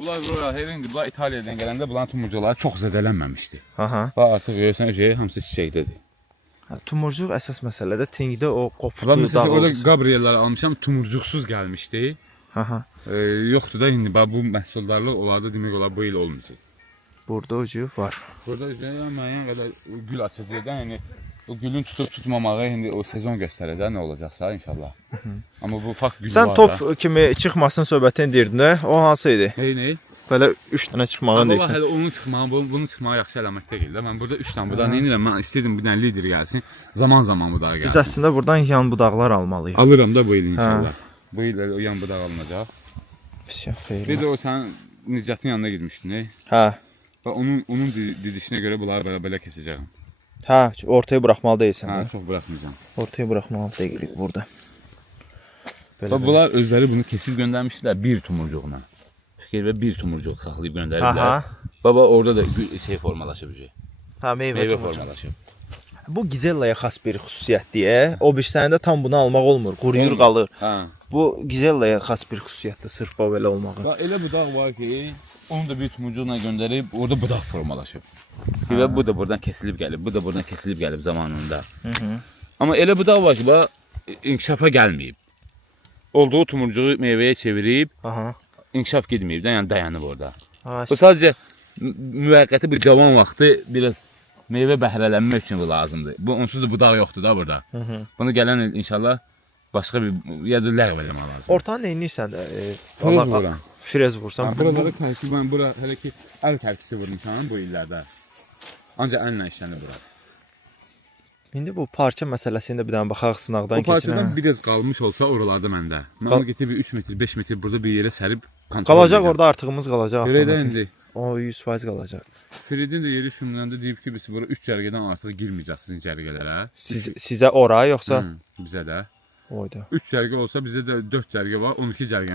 Bunlar bunlar İtaliya'dan gələndə bunların tumurcuqları çox zədələnməmişdi. Aha. Artıq görürsən hamısı çiçəkdədir. Tumurcuq əsas məsələdə tingdə o qopdu, Məsələn, orada dağıldı. Gabrielləri almışam, tumurcuqsuz gəlmişdi. Aha. Yoxdur da indi bu məhsuldarlıq onlarda demək olar bu il olmayacaq. Burada ucu var. Burada müəyyən qədər gül açacaq da, yəni o gülün tutub tutmamağı indi o sezon göstərəcək nə olacaqsa inşallah. Amma bu fakt gül var. Sən top kimi çıxmasın söhbətin deyirdin də, o hansı idi? Nə? Belə 3 dənə çıxmağın Baba deyirsən. hələ onun çıxmağı, bunun çıxmağı yaxşı əlamət deyil də. Mən burada 3 dənə budaq neynirəm? Mən istədim bir dənə lider gəlsin. Zaman budaq Biz gəlsin. əslində buradan yan budaqlar almalıyıq. Alıram da bu il inşallah. Bu il o yan budaq alınacaq. Bir də o sənin Nicatın yanına gitmişdin, Hə. Və onun didişinə görə bunları belə kesəcəyəm. Hə, ortaya buraxmalı deyilsən Hə, də. çox buraxmayacağam. Ortaya buraxmalı deyilik burada. Bunlar özləri bunu kesib göndərmişdilər bir tumurcuqla. Fikir və bir tumurcuq saxlayıb göndəriblər. Baba orada da şey formalaşıb. Hə, meyvə formalaşıb. Bu Gizellaya xas bir xüsusiyyətdir. O bir səndə tam bunu almaq olmur, quruyur qalır. Hə. Bu Gizellaya xas bir xüsusiyyətdir, sırf bu belə olmağı. Bax elə budaq var ki, onu da bir tumurcuqla göndərib, orada budaq formalaşıb. Və bu da buradan kesilib gəlib, bu da buradan kesilib gəlib zamanında. Amma elə budaq var ki, bax inkişafa gəlməyib. Olduğu tumurcuğu meyvəyə çevirib, inkişaf getməyib də, yəni dayanıb orada. Bu sadəcə müvəqqəti bir cavan vaxtı biraz meyvə bəhrələnmək üçün bu lazımdır. Bu onsuz da budaq yoxdur da burada. Bunu gələn il inşallah başqa bir ya da ləğv eləmək lazım. Ortanı nə edirsən də? Frez vuram. Frez vursan. Buraları tərkib, mən bura hələ ki əl tərkisi vurmuşam bu illərdə. Ancaq əllə işlənir bura. İndi bu parça məsələsində bir dənə baxaq sınaqdan keçirəm. O parçadan biraz qalmış olsa oralarda məndə. Mən onu getirib 3 metr, 5 metr burada bir yerə sərib kontrol qalacaq orada artığımız qalacaq. Görədə indi. O 100% qalacaq. Fridin də yeri şümləndə deyib ki, biz bura 3 cərgədən artıq girməyəcək sizin cərgələrə. Sizə ora yoxsa? Bizə də. Oyda. 3 cərgə olsa bizə də 4 cərgə var, 12 cərgə